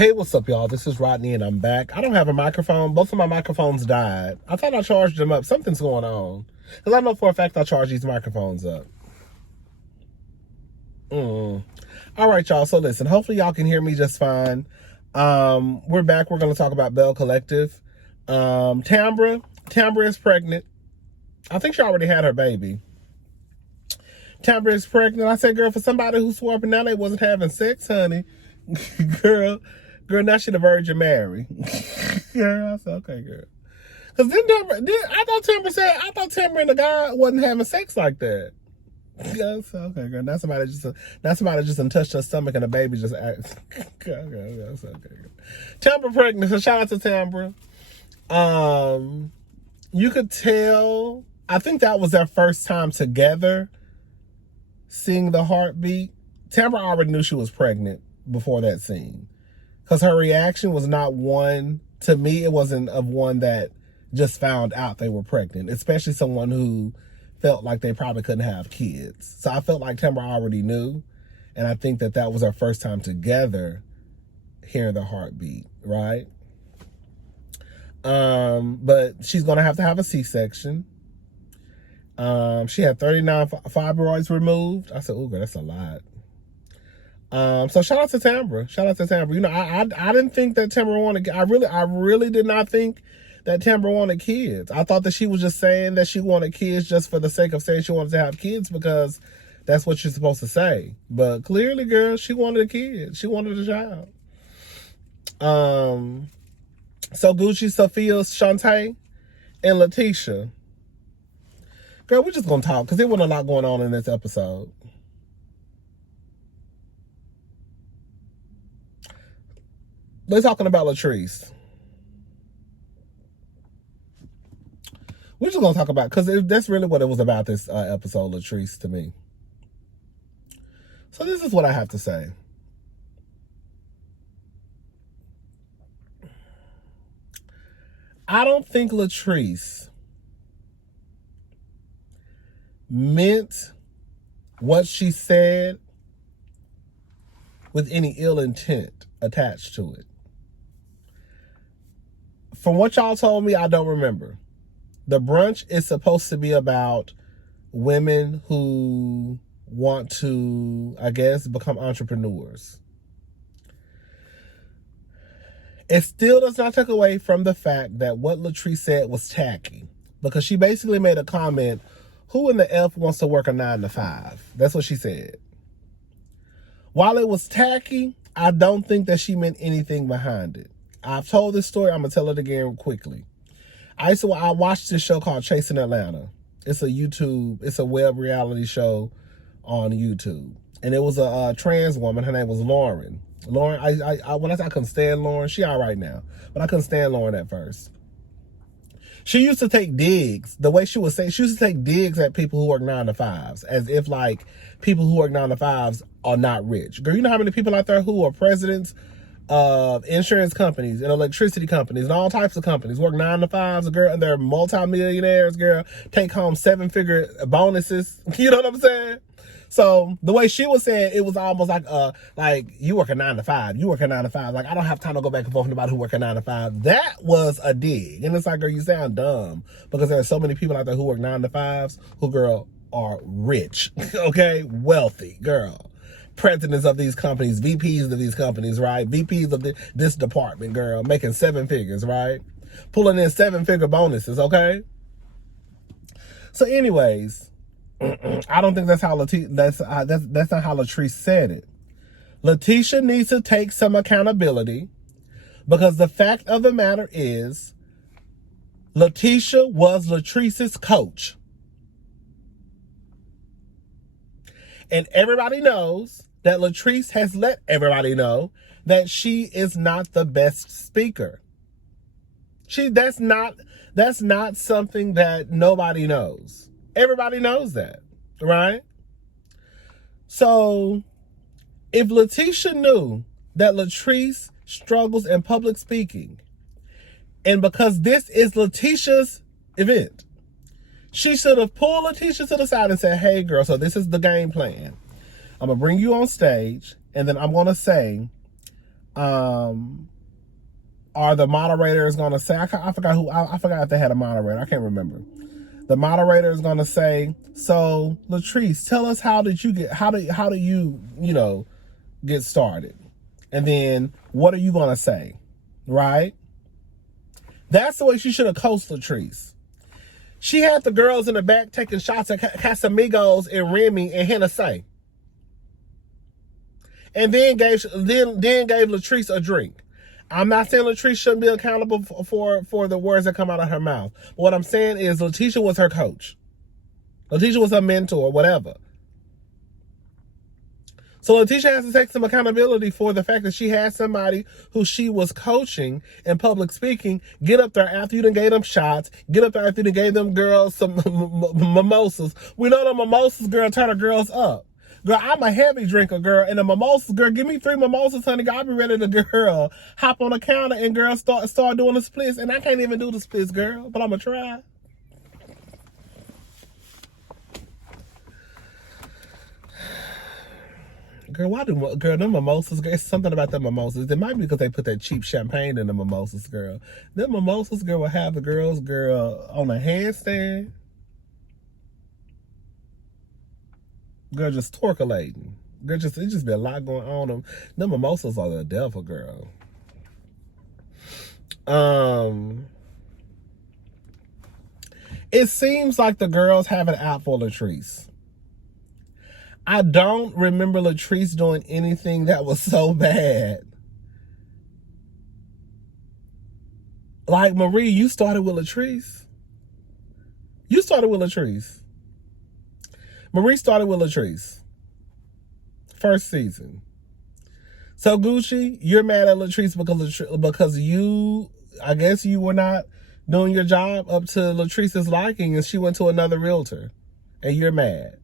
Hey, what's up, y'all? This is Rodney, and I'm back. I don't have a microphone. Both of my microphones died. I thought I charged them up. Something's going on. Because I know for a fact I charged these microphones up. All right, y'all. So listen, hopefully y'all can hear me just fine. We're back. We're going to talk about Belle Collective. Tambra is pregnant. I think she already had her baby. Tambra is pregnant. I said, girl, for somebody who swore up and down they wasn't having sex, honey. girl, now she the Virgin Mary. Girl, I said, okay, girl. Because I thought Tambra and the guy wasn't having sex like that. I said, okay, girl. Now somebody just touched her stomach and the baby just acts. Girl, I said, okay, girl. Tambra pregnant, so shout out to Tambra. You could tell, I think that was their first time together seeing the heartbeat. Tambra already knew she was pregnant before that scene, because her reaction was not one, to me, it wasn't of one that just found out they were pregnant, especially someone who felt like they probably couldn't have kids. So I felt like Tambra already knew, and I think that was our first time together hearing the heartbeat, right? But she's gonna have to have a C-section. She had 39 fibroids removed. I said, oh, girl, that's a lot. So shout out to Tambra. You know, I didn't think that Tambra wanted, I really did not think that Tambra wanted kids. I thought that she was just saying that she wanted kids just for the sake of saying she wanted to have kids, because that's what you're supposed to say. But clearly, girl, she wanted a kid. She wanted a child. So Gucci, Sophia, Shantae, and Letitia. Girl, we're just gonna talk because there wasn't a lot going on in this episode. They're talking about Latrice. We're just going to talk about, because that's really what it was about, this episode, Latrice, to me. So this is what I have to say. I don't think Latrice meant what she said with any ill intent attached to it. From what y'all told me, I don't remember. The brunch is supposed to be about women who want to, I guess, become entrepreneurs. It still does not take away from the fact that what Latrice said was tacky, because she basically made a comment, who in the F wants to work a 9 to 5? That's what she said. While it was tacky, I don't think that she meant anything behind it. I've told this story. I'm going to tell it again quickly. I watched this show called Chasing Atlanta. It's a web reality show on YouTube. And it was a trans woman. Her name was Lauren. Lauren, when I couldn't stand Lauren, she all right now, but I couldn't stand Lauren at first. She used to take digs. The way she would say, she used to take digs at people who work 9 to 5s, as if like people who work 9 to 5s are not rich. Girl, you know how many people out there who are presidents of insurance companies and electricity companies and all types of companies work 9 to 5s, girl, and they're multimillionaires, girl, take home 7-figure bonuses. You know what I'm saying? So the way she was saying, it was almost like you work a 9 to 5, you work a 9 to 5. Like, I don't have time to go back and forth with anybody who work a 9 to 5. That was a dig. And it's like, girl, you sound dumb, because there are so many people out there who work 9 to 5s who, girl, are rich, okay? Wealthy, girl. Presidents of these companies, VPs of these companies, right? VPs of this department, girl, making 7 figures, right? Pulling in 7-figure bonuses, okay? So anyways, I don't think that's how that's not how Latrice said it. Letitia needs to take some accountability, because the fact of the matter is, Letitia was Latrice's coach. And everybody knows that Latrice has let everybody know that she is not the best speaker. That's not something that nobody knows. Everybody knows that, right? So if Letitia knew that Latrice struggles in public speaking, and because this is Letitia's event, she should have pulled Letitia to the side and said, hey, girl, so this is the game plan. I'm going to bring you on stage, and then I'm going to say, Are the moderators going to say, I forgot who, I forgot if they had a moderator. I can't remember. The moderator is going to say, so Latrice, tell us how do you, get started? And then what are you going to say? Right? That's the way she should have coached Latrice. She had the girls in the back taking shots at Casamigos and Remy and Hennessy. And then gave Latrice a drink. I'm not saying Latrice shouldn't be accountable for the words that come out of her mouth. But what I'm saying is Letitia was her coach. Letitia was her mentor, whatever. So Letitia has to take some accountability for the fact that she had somebody who she was coaching in public speaking get up there after you done gave them shots, get up there after you done gave them girls some mimosas. We know the mimosas, girl, turn the girls up. Girl, I'm a heavy drinker, girl, and the mimosas, girl, give me 3 mimosas, honey, girl, I'll be ready to, girl, hop on the counter and, girl, start doing the splits, and I can't even do the splits, girl, but I'm gonna try. Girl, them mimosas, girl, it's something about them mimosas. It might be because they put that cheap champagne in the mimosas, girl. Them mimosas, girl, will have the girls, girl, on a handstand. Girl, just torculating. Girl, it just be a lot going on. Them mimosas are the devil, girl. It seems like the girls have it out for Latrice. I don't remember Latrice doing anything that was so bad. Like, Marie, you started with Latrice. Marie started with Latrice. First season. So, Gucci, you're mad at Latrice because you, I guess you were not doing your job up to Latrice's liking and she went to another realtor. And you're mad.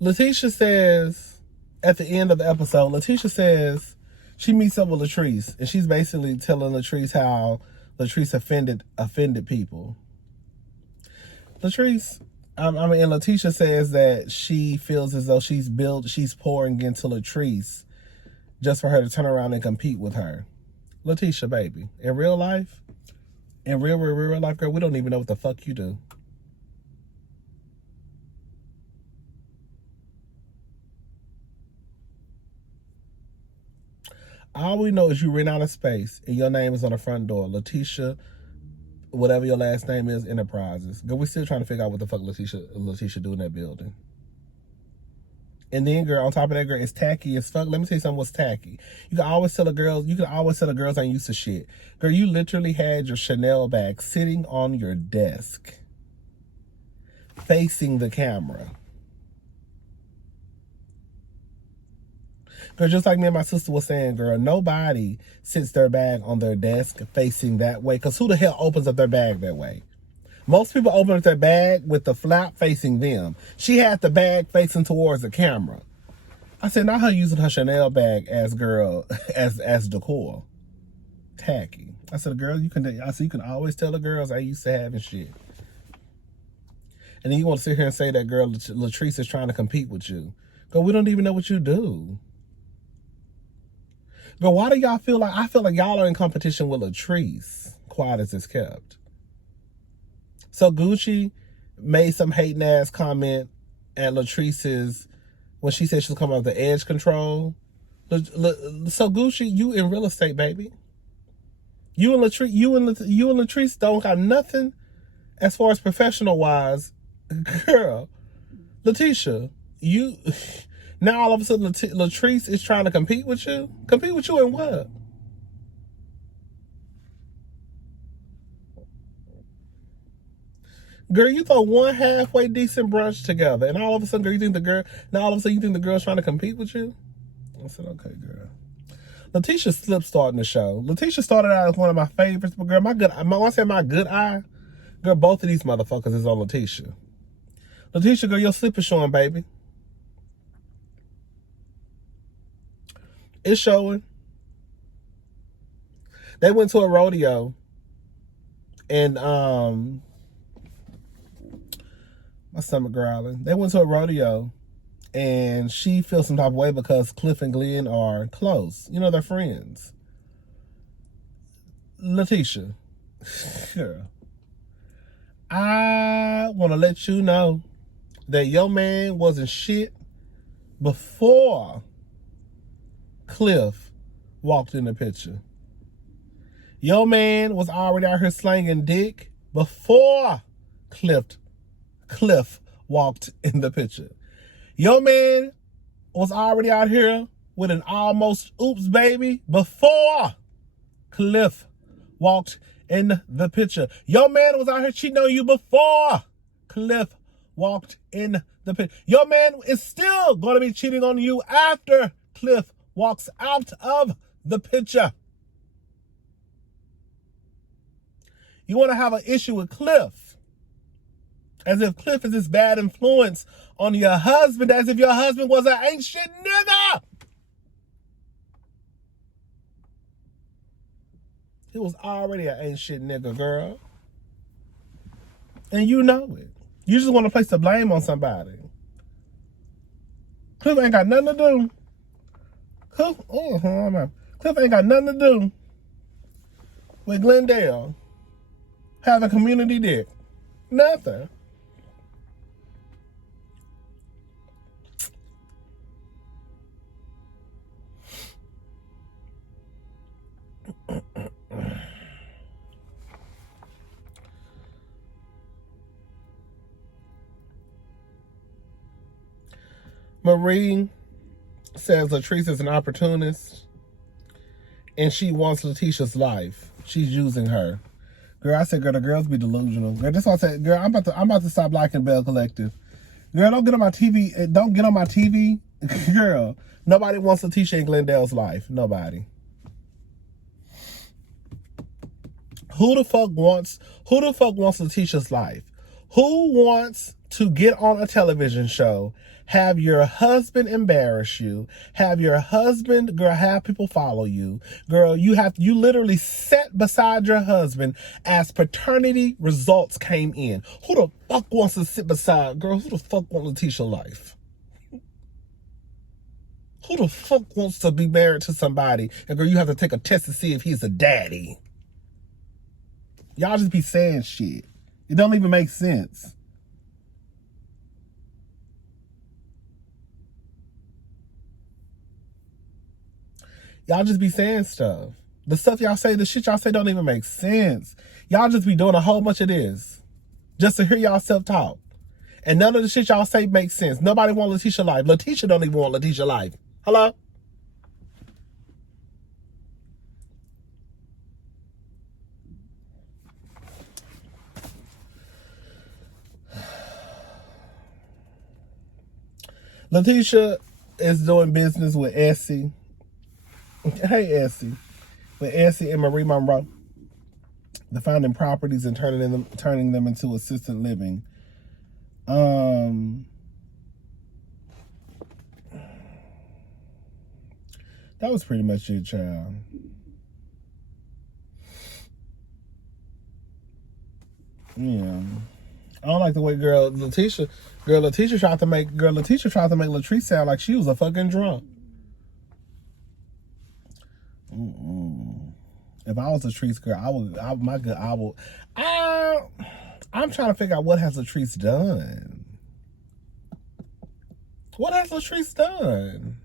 Letitia says, at the end of the episode, Letitia says she meets up with Latrice, and she's basically telling Latrice how Latrice offended people. Latrice, and Letitia says that she feels as though she's pouring into Latrice just for her to turn around and compete with her. Letitia, baby, in real life, real life, girl, we don't even know what the fuck you do. All we know is you ran out of space and your name is on the front door. Letitia, whatever your last name is, Enterprises. Girl, we're still trying to figure out what the fuck Letitia do in that building. And then, girl, on top of that, girl, it's tacky as fuck. Let me tell you something what's tacky. You can always tell the girls ain't used to shit. Girl, you literally had your Chanel bag sitting on your desk, facing the camera. Girl, just like me and my sister was saying, girl, nobody sits their bag on their desk facing that way. Because who the hell opens up their bag that way? Most people open up their bag with the flap facing them. She had the bag facing towards the camera. I said, not her using her Chanel bag as decor. Tacky. I said, girl, you can always tell the girls I used to having shit. And then you want to sit here and say that girl Latrice is trying to compete with you. Girl, we don't even know what you do. Girl, why do y'all feel like, I feel like y'all are in competition with Latrice, quiet as it's kept. So Gucci made some hating ass comment at Latrice's, when she said she was coming out of the edge control. So Gucci, you in real estate, baby. You and Latrice don't got nothing as far as professional wise. Girl, Letitia, you... Now all of a sudden Latrice is trying to compete with you? Compete with you in what? Girl, you throw one halfway decent brunch together and all of a sudden, girl, you think the girl's trying to compete with you? I said, okay, girl. Letitia slipped starting the show. Letitia started out as one of my favorites, but girl, when I say my good eye, girl, both of these motherfuckers is on Letitia. Letitia, girl, your slip is showing, baby. It's showing. They went to a rodeo, and my stomach growling. They went to a rodeo, and she feels some type of way because Cliff and Glenn are close. You know, they're friends. Letitia, girl, I want to let you know that your man wasn't shit before Cliff walked in the picture. Your man was already out here slanging dick before Cliff walked in the picture. Your man was already out here with an almost oops baby before Cliff walked in the picture. Your man was out here cheating on you before Cliff walked in the picture. Your man is still going to be cheating on you after Cliff walks out of the picture. You want to have an issue with Cliff, as if Cliff is this bad influence on your husband, as if your husband was an ain't shit nigga. He was already an ain't shit nigga, girl. And you know it. You just want to place the blame on somebody. Cliff ain't got nothing to do. Cliff ain't got nothing to do with Glendale having community dick. Nothing. Marie says Latrice is an opportunist and she wants Letitia's life. She's using her. Girl, I said, girl, the girls be delusional. Girl, that's why I said, girl, I'm about to stop liking Belle Collective. Girl, don't get on my TV. Don't get on my TV. Girl, nobody wants Letitia and Glendale's life. Nobody. Who the fuck wants Letitia's life? Who wants to get on a television show, have your husband embarrass you, have your husband, girl, have people follow you, girl, you literally sat beside your husband as paternity results came in. Who the fuck wants to sit beside, girl, who the fuck wants Letitia's life? Who the fuck wants to be married to somebody and girl, you have to take a test to see if he's a daddy? Y'all just be saying shit. It don't even make sense. Y'all just be saying stuff. The stuff y'all say, the shit y'all say don't even make sense. Y'all just be doing a whole bunch of this just to hear y'all self-talk. And none of the shit y'all say makes sense. Nobody want Letitia life. Letitia don't even want Letitia life. Hello? Letitia is doing business with Essie. Hey, Essie. With Essie and Marie Monroe. They're finding properties and turning them into assisted living. That was pretty much it, child. Yeah. I don't like the way Letitia tried to make Latrice sound like she was a fucking drunk. If I was Latrice, girl, I'm trying to figure out what has Latrice done. What has Latrice done?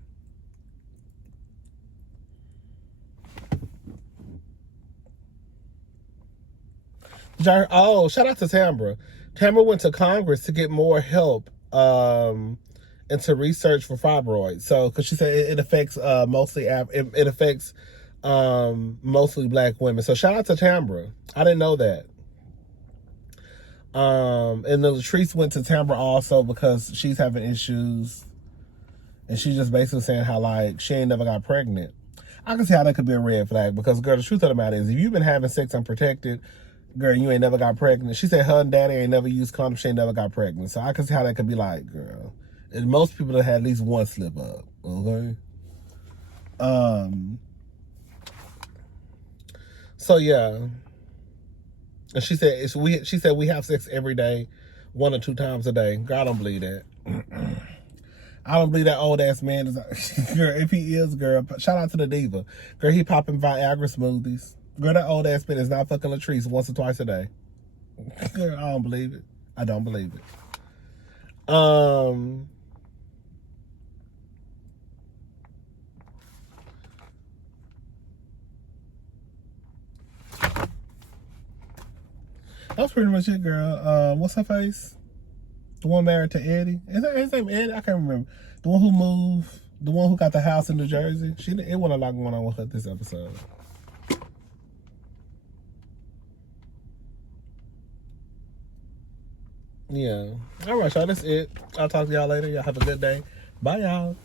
Oh, shout out to Tambra. Tambra went to Congress to get more help into research for fibroids. So, because she said it affects mostly Black women. So shout out to Tambra. I didn't know that. And then Latrice went to Tambra also because she's having issues, and she's just basically saying how like she ain't never got pregnant. I can see how that could be a red flag because girl, the truth of the matter is if you've been having sex unprotected, girl, you ain't never got pregnant. She said her and daddy ain't never used condoms. She ain't never got pregnant. So I can see how that could be like, girl. And most people that had at least one slip up. Okay. So yeah. And she said we have sex every day, 1 or 2 times a day. Girl, I don't believe that. I don't believe that old ass man is girl, if he is, girl, shout out to the diva. Girl, he popping Viagra smoothies. Girl, that old ass man is not fucking Latrice once or twice a day. Girl, I don't believe it. I don't believe it. That's pretty much it, girl. What's her face? The one married to Eddie. Is that his name Eddie? I can't remember. The one who moved, the one who got the house in New Jersey. It wasn't a lot going on with her this episode. Yeah. All right, y'all. That's it. I'll talk to y'all later. Y'all have a good day. Bye, y'all.